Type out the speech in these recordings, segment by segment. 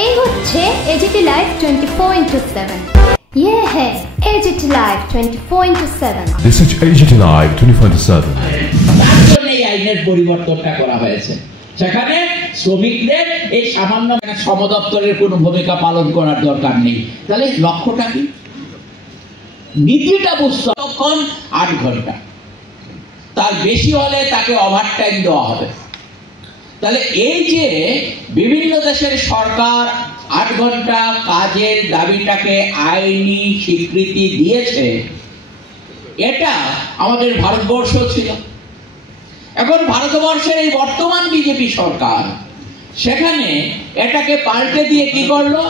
এই হচ্ছে AGT live 24/7। ये है AGT live 24/7। This is AGT Live 24/7। তার জন্য এই আইনের পরিবর্তনটা করা হয়েছে। সেখানে শ্রমিকদের এই সামান্য শ্রম দপ্তরের কোনো ভূমিকা পালন করার দরকার নেই। তাহলে লক্ষ্যটা কি? নীতিটা বুঝতে তখন 8 ঘন্টা, তার বেশি হলে তাকে ওভারটাইম দেওয়া হবে। তাহলে এই যে বিভিন্ন দেশের সরকার 8 ঘন্টা কাজের দাবিটাকে আইনি স্বীকৃতি দিয়েছে, এটা আমাদের ভারতবর্ষ ছিল। এখন ভারতবর্ষের এই বর্তমান বিজেপি সরকার সেখানে এটাকে পাল্টে দিয়ে কি করলো?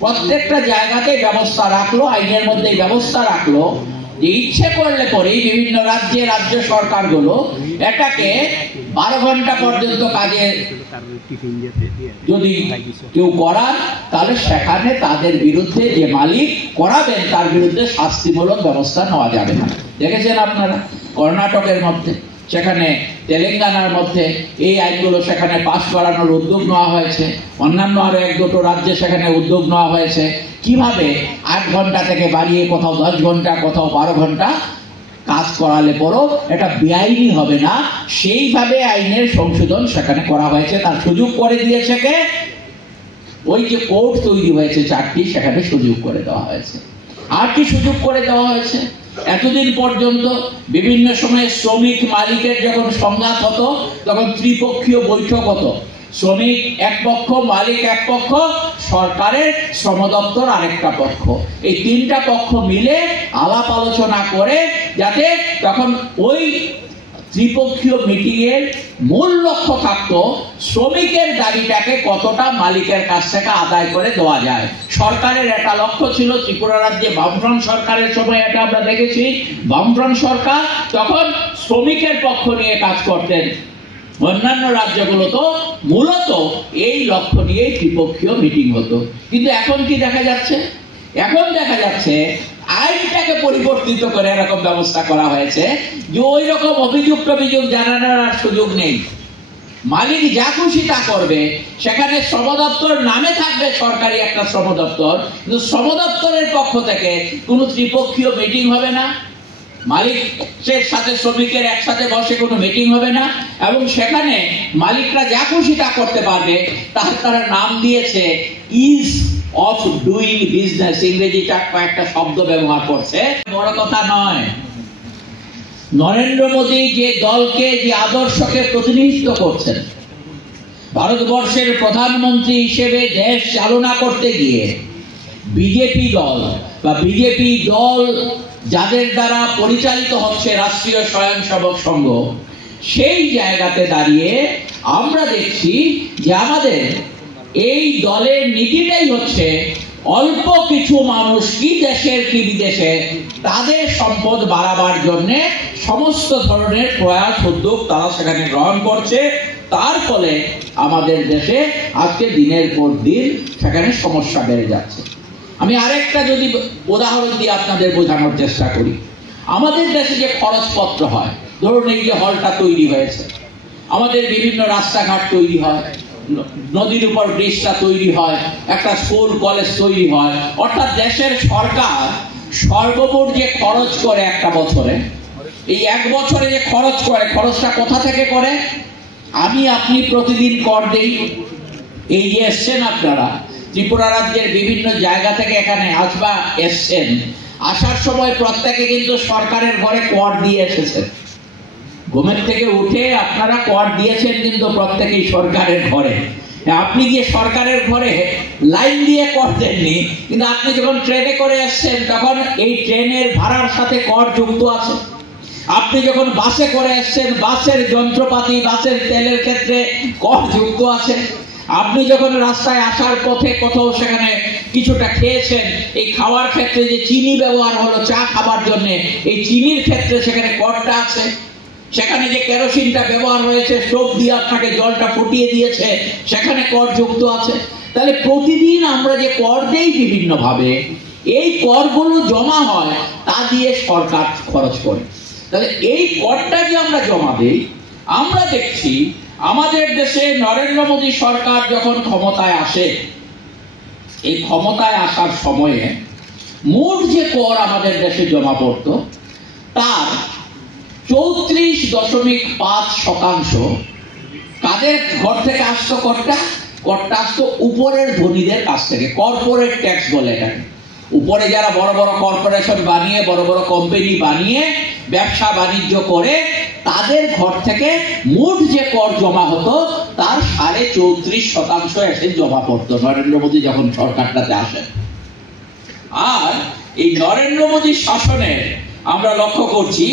প্রত্যেকটা জায়গাতে ব্যবস্থা রাখলো, আইনের মধ্যে ব্যবস্থা রাখলো যে ইচ্ছে করলে পরেই বিভিন্ন রাজ্য সরকারগুলো এটাকে 12 ঘন্টা পর্যন্ত কাজের যদি কেউ করান, তাহলে সেখানে তাদের বিরুদ্ধে যে মালিক করাবেন তার বিরুদ্ধে শাস্তিমূলক ব্যবস্থা নেওয়া যাবে না। দেখেছেন আপনারা কর্ণাটকের মধ্যে, সেখানে তেলেঙ্গানার মধ্যে এই আইনগুলো সেখানে পাশ করানোর উদ্যোগ নেওয়া হয়েছে। অন্যান্য আরো 1-2 রাজ্যে সেখানে উদ্যোগ নেওয়া হয়েছে কিভাবে 8 ঘন্টা থেকে বাড়িয়ে কোথাও 10 ঘন্টা, কোথাও 12 ঘন্টা কাজ করালে পরও এটা বেআইনি হবে না, সেইভাবে আইনের সংশোধন সেখানে করা হয়েছে। তার সুযোগ করে দিয়েছে কে? ওই যে কোর্ট তৈরি হয়েছে 4টি, সেখানে সুযোগ করে দেওয়া হয়েছে। আর কি সুযোগ করে দেওয়া হয়েছে? এতদিন পর্যন্ত বিভিন্ন সময়ে শ্রমিক মালিকের যখন সংঘাত হতো তখন ত্রিপক্ষীয় বৈঠক হতো। শ্রমিক এক পক্ষ, মালিক এক পক্ষ, সরকারের শ্রম দপ্তর আরেকটা পক্ষ, এই 3টা পক্ষ মিলে আলাপ আলোচনা করে যাতে তখন ওই ত্রিপক্ষীয় মিটিং এর মূল লক্ষ্য থাকতো শ্রমিকের দাবিটাকে কতটা মালিকের কাছ থেকে আদায় করে দেওয়া যায়। সরকারের একটা লক্ষ্য ছিল, ত্রিপুরা রাজ্যে বামফ্রন্ট সরকারের সময় এটা আমরা দেখেছি, বামফ্রন্ট সরকার তখন শ্রমিকের পক্ষ নিয়ে কাজ করতেন। অন্যান্য রাজ্যগুলো তো মূলত এই লক্ষ্য নিয়েই ত্রিপক্ষীয় মিটিং হতো। কিন্তু এখন কি দেখা যাচ্ছে? এখন দেখা যাচ্ছে আইনটাকে পরিবর্তিত করে এরকম ব্যবস্থা করা হয়েছে যে ওই রকম অভিযোগ জানানোর আর সুযোগ নেই। মালিক যা খুশি তা করবে। সেখানে শ্রম দপ্তর নামে থাকবে সরকারি একটা শ্রম দপ্তর, কিন্তু শ্রম দপ্তরের পক্ষ থেকে কোনো ত্রিপক্ষীয় মিটিং হবে না, মালিকের সাথে শ্রমিকের একসাথে বসে কোনো মিটিং হবে না, এবং সেখানে মালিকরা যা খুশি তা করতে পারবে। তারা নাম দিয়েছে ইজ অফ ডুইং বিজনেস, ইংরেজিটা কয়েকটা শব্দ ব্যবহার করছে, বড় কথা নয়। নরেন্দ্র মোদী যে দলকে, যে আদর্শকে প্রতিনিধিত্ব করছেন, ভারতবর্ষের প্রধানমন্ত্রী হিসেবে দেশ চালনা করতে গিয়ে বিজেপি দল বা বিজেপি দল যাদের দ্বারা পরিচালিত হচ্ছে রাষ্ট্রীয় স্বয়ংসেবক সংঘ, সেই জায়গাতে দাঁড়িয়ে আমরা দেখছি যে আমাদের এই দলের নীতিটাই হচ্ছে অল্প কিছু মানুষ, কি দেশের কি বিদেশে, তাদের সম্পদ বাড়াবার জন্য সমস্ত ধরনের প্রয়াস উদ্যোগ তারা সেখানে গ্রহণ করছে। তার ফলে আমাদের দেশে আজকে দিনের পর দিন সেখানে সমস্যা বেড়ে যাচ্ছে। আমি আরেকটা যদি উদাহরণ দিয়ে আপনাদের বোঝানোর চেষ্টা করি, আমাদের দেশে যে খরচপত্র হয়, ধরুন এই যে হলটা তৈরি হয়েছে, আমাদের বিভিন্ন রাস্তাঘাট তৈরি হয়, নদীর উপর ব্রিজটা তৈরি হয়, একটা স্কুল কলেজ তৈরি হয়, অর্থাৎ দেশের সরকার সর্বমোট যে খরচ করে একটা বছরে, এই 1 বছরে যে খরচ করে, খরচটা কোথা থেকে করে? আমি আপনি প্রতিদিন কর দেই। এই যে এসছেন আপনারা ত্রিপুরা রাজ্যের বিভিন্ন জায়গা থেকে এখানে এসছেন, আসার সময় প্রত্যেকে কিন্তু সরকারের ঘরে কর দিয়ে এসেছেন। ঘুমের থেকে উঠে আপনারা কর দিয়েছেন কিন্তু প্রত্যেকেই সরকারের ঘরে। আপনি গিয়ে সরকারের ঘরে লাইন দিয়ে কর দেননি, কিন্তু আপনি যখন ট্রেনে করে এসছেন তখন এই ট্রেনের ভাড়ার সাথে কর যুক্ত আছে। আপনি যখন বাসে করে এসছেন, বাসের যন্ত্রপাতি, বাসের তেলের ক্ষেত্রে কর যুক্ত আছে। আপনি যখন রাস্তায় আসার পথে কোথাও সেখানে কিছুটা খেয়েছেন, এই খাওয়ার ক্ষেত্রে যে চিনি ব্যবহার হলো চা খাবার জন্য, এই চিনির ক্ষেত্রে সেখানে করটা আছে। সেখানে যে কেরোসিনটা ব্যবহার হয়েছে, স্টোভ দিয়ে আপনাকে জলটা ফুটিয়ে দিয়েছে, সেখানে কর যুক্ত আছে। তাহলে প্রতিদিন আমরা যে কর দেই বিভিন্ন ভাবে, এই করগুলো জমা হয়, তা দিয়ে সরকার খরচ করে। তাহলে এই করটা যে আমরা জমা দেই, আমরা দেখছি আমাদের দেশে নরেন্দ্র মোদী সরকার যখন ক্ষমতায় আসে এই ক্ষমতায় আসার সময়ে মোট যে কর আমাদের দেশে জমা পড়ত তার 34.5% কাদের ঘর থেকে আসতো? করটা আসতো উপরের ধনীদের কাছ থেকে। কর্পোরেট ট্যাক্স বলে এটাকে। উপরে যারা বড় বড় কর্পোরেশন বানিয়ে, বড় বড় কোম্পানি বানিয়ে ব্যবসা বাণিজ্য করে, তাদের ঘর থেকে মোট যে কর জমা হতো তার 34.5% এসে জমা পড়তো নরেন্দ্র মোদী যখন সরকারটাতে আসেন। আর এই নরেন্দ্র মোদী শাসনে আমরা লক্ষ্য করছি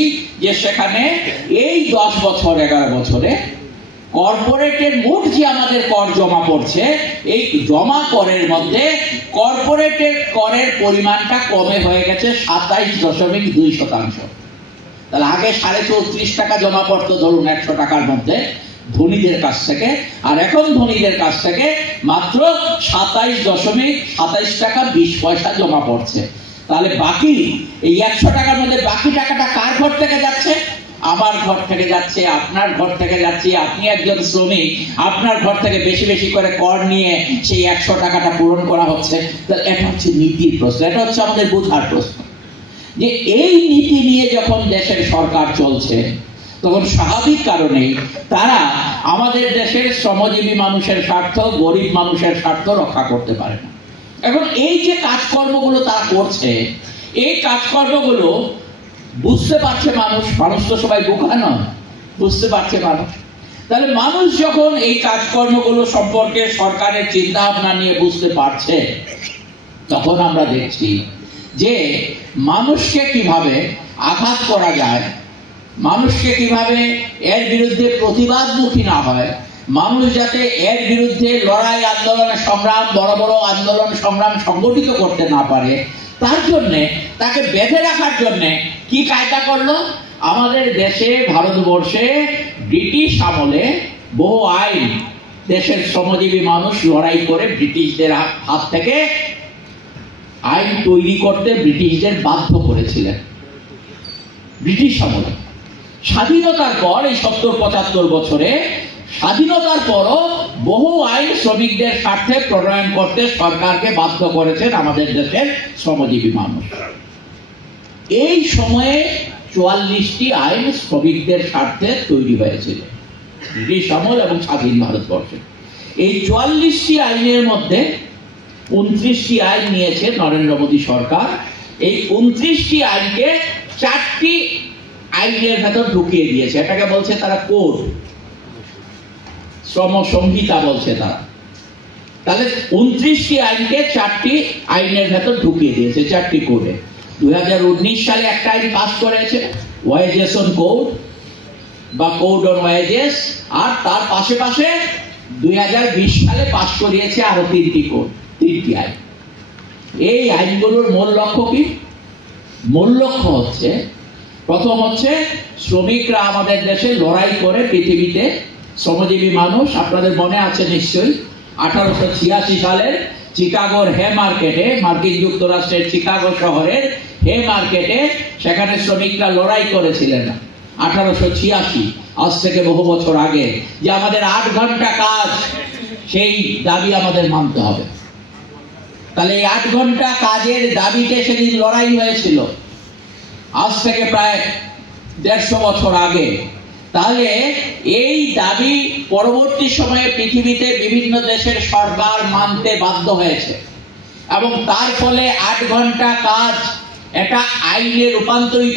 যে সেখানে এই 10 বছর 11 বছরে কর্পোরেটের মোট যে আমাদের কর জমা পড়ছে, এই জমা করের মধ্যে কর্পোরেটের করের পরিমাণটা কমে হয়ে গেছে 27.2%। তাহলে আগে 34.5 টাকা জমা পড়তো ধরুন 100 টাকার মধ্যে ধনীদের কাছ থেকে, আর এখন ধনীদের কাছ থেকে মাত্র 27.27 টাকা 20 পয়সা জমা পড়ছে। তাহলে বাকি এই 100 টাকার মধ্যে বাকি টাকাটা কার ঘর থেকে যাচ্ছে? আমার ঘর থেকে যাচ্ছে, আপনার ঘর থেকে যাচ্ছে। আপনি একজন শ্রমিক, আপনার ঘর থেকে বেশি বেশি করে কর নিয়ে সেই 100 টাকাটা পূরণ করা হচ্ছে। তাহলে এটা হচ্ছে নীতির প্রশ্ন, এটা হচ্ছে আমাদের বোঝার প্রশ্ন যে এই নীতি নিয়ে যখন দেশের সরকার চলছে তখন স্বাভাবিক কারণেই তারা আমাদের দেশের শ্রমজীবী মানুষের স্বার্থ, গরিব মানুষের স্বার্থ রক্ষা করতে পারে না। এখন এই যে কাজকর্মগুলো তারা করছে, এই কাজকর্মগুলো বুঝতে পারছে মানুষ। মানুষ তো সবাই বোকা নয়, বুঝতে পারছে মানুষ। তাহলে মানুষ যখন এই কাজকর্মগুলো সম্পর্কে সরকারের চিন্তা ভাবনা নিয়ে বুঝতে পারছে, তখন আমরা দেখছি যে মানুষকে কিভাবে আঘাত করা যায়, মানুষকে কিভাবে এর বিরুদ্ধে প্রতিবাদমুখী না হয়, মানুষ যাতে এর বিরুদ্ধে লড়াই, আন্দোলন, সংগ্রাম, বড় বড় আন্দোলন সংগ্রাম সংগঠিত করতে না পারে, তার জন্যে তাকে বেঁধে রাখার জন্যে কি কায়দা করলো? আমাদের দেশে, ভারতবর্ষে ব্রিটিশ আমলে বহু আইন দেশের শ্রমজীবী মানুষ লড়াই করে ব্রিটিশদের হাত থেকে আইন তৈরি করতে ব্রিটিশদের বাধ্য করেছিলেন। ব্রিটিশ আমলে স্বাধীনতার পর এই 70-75 বছরে স্বাধীনতার পরও বহু আইন শ্রমিকদের স্বার্থে প্রণয়ন করতে সরকারকে বাধ্য করেছেন আমাদের দেশের শ্রমজীবী মানুষ। এই সময়ে 44টি আইন শ্রমিকদের স্বার্থে তৈরি হয়েছিল ব্রিটিশ আমল এবং স্বাধীন ভারতবর্ষে। এই 44টি আইনের মধ্যে 29টি আইন নিয়েছে নরেন্দ্র মোদী সরকার। এই 29টি আইনকে 4টি আইনের ভেতর ঢুকিয়ে দিয়েছে। এটাকে বলছে তারা কোড, শ্রম সংহিতা বলছে তারা। তাহলে 29টি আইনকে 4টি আইনের ভেতর ঢুকিয়ে দিয়েছে, 4টি কোডে। 2019 সালে একটা আইন পাস করেছে, ওয়েজেস অন কোড বা কোড অন ওয়েজেস, আর তার পাশে 2020 সালে পাস করিয়েছে আরো 3টি কোড, 3টি আইন। এই আইনগুলোর মূল লক্ষ্য কি? মূল লক্ষ্য হচ্ছে, প্রথম হচ্ছে শ্রমিকরা আমাদের দেশে লড়াই করে পৃথিবীতে, শ্রমজীবী মানুষ, আপনাদের মনে আছে নিশ্চয়ই 1886 সালের চিকাগোর হে মার্কেটে, মার্কিন যুক্তরাষ্ট্রের চিকাগো শহরের হে মার্কেটে, সেখানে শ্রমিকরা লড়াই করেছিলেন 1886, আজ থেকে বহু বছর আগে, যে আমাদের 8 ঘন্টা কাজ, সেই দাবি আমাদের মানতে হবে। তাহলে এই 8 ঘন্টা কাজের দাবিতে সেদিন লড়াই হয়েছিল, আজ থেকে প্রায় 150 বছর আগে। তাহলে এই দাবি পরবর্তী সময়ে পৃথিবীতে বিভিন্ন দেশের সরকার মানতে বাধ্য হয়েছে, এবং তার ফলে 8 ঘন্টা কাজ এটা আইনে রূপান্তরিত